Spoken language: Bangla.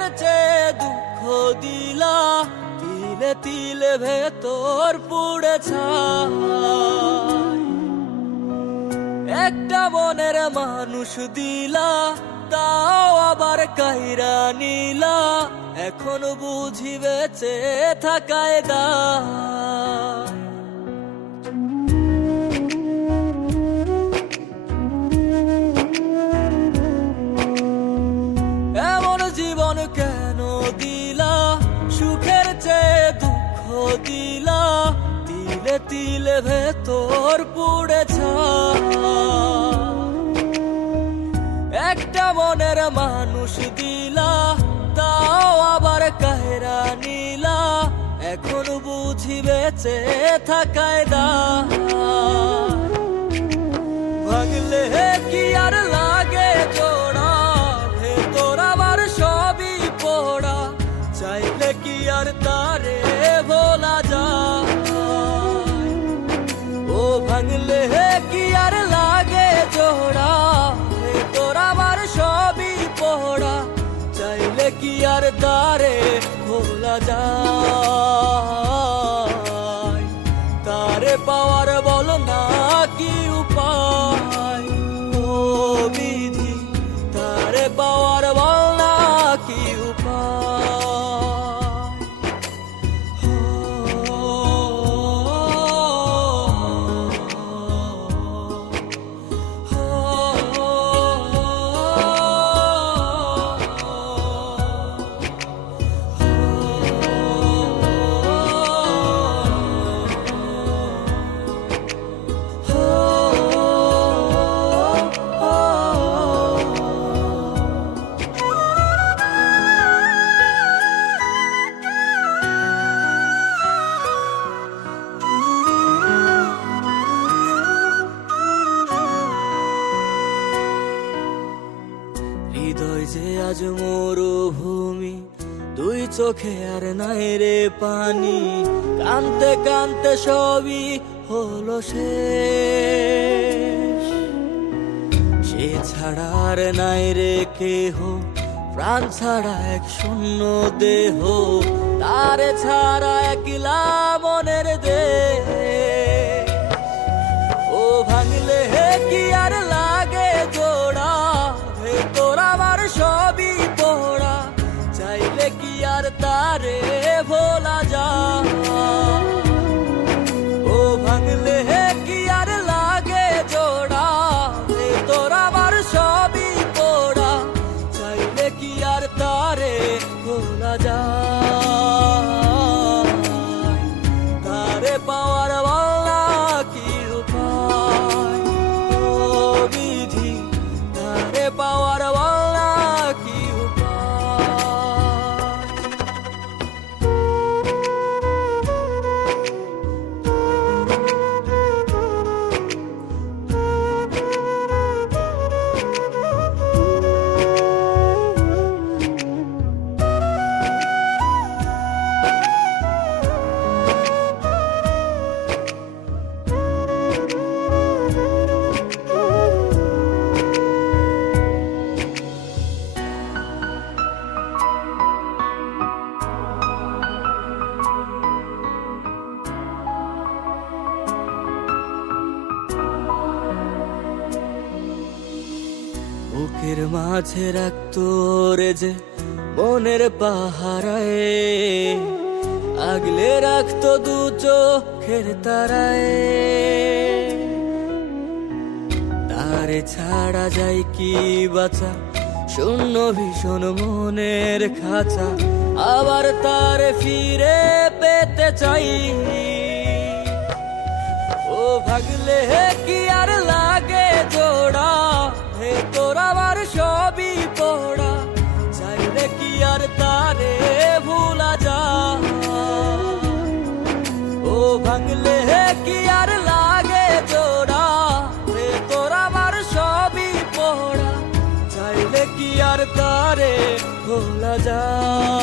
সুখের চেয়ে দুঃখ দিলা, তিলে তিলে ভেতর পুড়ে ছাই। একটা মনের মানুষ দিলা, তাও আবার কাইরা নিলা, এখন বুঝি বেঁচে থাকায় দায়। এমন জীবন কেন দিলা, সুখের চেয়ে দুঃখ দিলা, তিলে তিলে ভেতর পুড়ে ছাই। একটা মনের মানুষ দিলা, তাও আবার কাহেরা নিলা, এখন বুঝি বেঁচে থাকায় দায়। ভাঙলে কি আর লাগে জোড়া, ভেতর আমার সবই পোড়া, চাইলে কি আর তারে ভোলা যায়। ও ভাঙলে কি আর লাগে জোড়া, ভেতর আমার সবই পোড়া, চাইলে কি আর তারে ভোলা যায়। তারে পাওয়ার বল না কি উপায়, ও বিধি তারে পাওয়ার বল না কি উপায়। হৃদয় যে আজ মরুভূমি, দুই চোখে আর নাই রে পানি, কানতে কানতে সবই হলো শেষ। সে ছাড়া আর নাই রে কেহ, প্রাণ ছাড়া এক শূন্য দেহ, তারে ছাড়া একলা মনের দেহ। ও ভাঙলে কি আর লাগে জোড়া, ভেতর আমার সবই পোড়া, চাইলে কি আর তারে ভোলা যায়। ও ভাঙলে কি আর লাগে জোড়া, ভেতর আমার সবই পোড়া, চাইলে কি আর তারে ভোলা যায়। তারে পাওয়ার বলা কি উপায়, ও বিধি তারে পাওয়ার বলা কি উপায়। বুকের মাঝে রাখতো রে যে মনের পাহারায়, আগলে রাখতো দু চোখের তারায়। তারে ছাড়া যায় কি বাঁচা, শূন্য ভীষণ মনের খাঁচা, আবার তারে ফিরে পেতে চাই। ও ভাগলে কি আর লাগে জোড়া, ভেতর আমার সবই পোড়া, চাইলে কি আর তারে ভুলা যায়। ও ভাঙলে কি আর লাগে জোড়া, ভেতর আমার সবই পোড়া, চাইলে কি আর তারে ভোলা যায়।